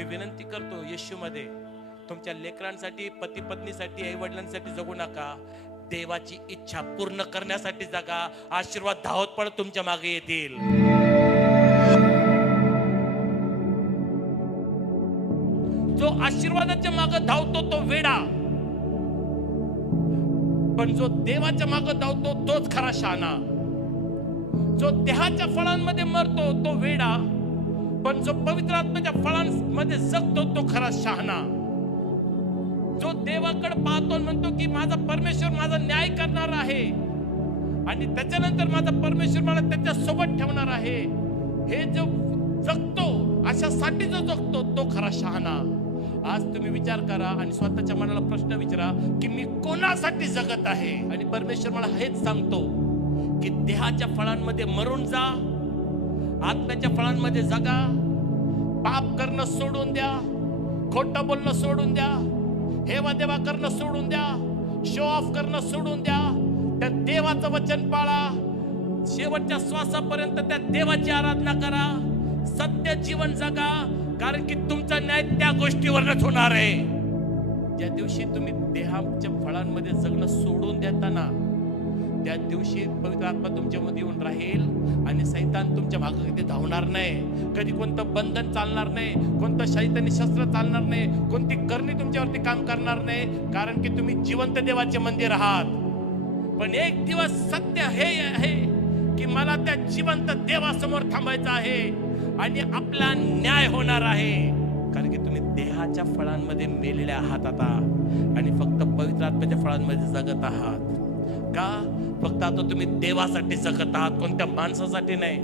मी विनंती करतो येशूमध्ये, तुमच्या लेकरांसाठी, पती पत्नीसाठी, आई वडिलांसाठी जगू नका, देवाची इच्छा पूर्ण करण्यासाठी जगा. आशीर्वाद धावत पडत तुमच्या मागे येतील. जो आशीर्वादाच्या मागे धावतो तो वेडा, पण जो देवाच्या मागे धावतो तोच खरा शहाणा. जो देहाच्या फळांमध्ये मरतो तो वेडा, पण जो पवित्र आत्म्याच्या फळांमध्ये जगतो तो खरा शहाणा. जो देवाकडे पाहतो आणि म्हणतो की माझा परमेश्वर माझा न्याय करणार आहे आणि त्याच्यानंतर माझा परमेश्वर मला त्याच्या सोबत ठेवणार आहे, हे जो जगतो, अशासाठी जो जगतो तो खरा शहाणा. आज तुम्ही विचार करा आणि स्वतःच्या मनाला प्रश्न विचारा की मी कोणासाठी जगत आहे. आणि परमेश्वर मला हेच सांगतो की देहाच्या फळांमध्ये मरून जा, आत्म्याच्या फळांमध्ये जगा. पाप करणं सोडून द्या, खोटं बोलणं सोडून द्या, हेवा देवा करणं सोडून द्या, शो ऑफ करणं सोडून द्या. त्या देवाचं वचन पाळा, शेवटच्या श्वासापर्यंत त्या देवाची आराधना करा, सत्य जीवन जगा, कारण की तुमचा न्याय त्या गोष्टीवरच होणार आहे. ज्या दिवशी तुम्ही देहाच्या फळांमध्ये जगणं सोडून देताना, त्या दिवशी पवित्र आत्मा तुमच्यामध्ये येऊन राहील आणि सैतान तुमच्या मागे कधी धावणार नाही. कधी कोणतं बंधन चालणार नाही, कोणतं शैतानी शस्त्र चालणार नाही, कोणती करणी तुमच्यावरती काम करणार नाही, कारण की तुम्ही जिवंत देवाचे मंदिर आहात. पण एक दिवस सत्य हे आहे की मला त्या जिवंत देवासमोर थांबायचं आहे आणि आपला न्याय होणार आहे, कारण की तुम्ही देहाच्या फळांमध्ये मेलेले आहात आता आणि फक्त पवित्र आत्म्याच्या फळांमध्ये जगत आहात. का? फक्त आता तुम्ही देवासाठी जगत आहात, कोणत्या माणसासाठी नाही.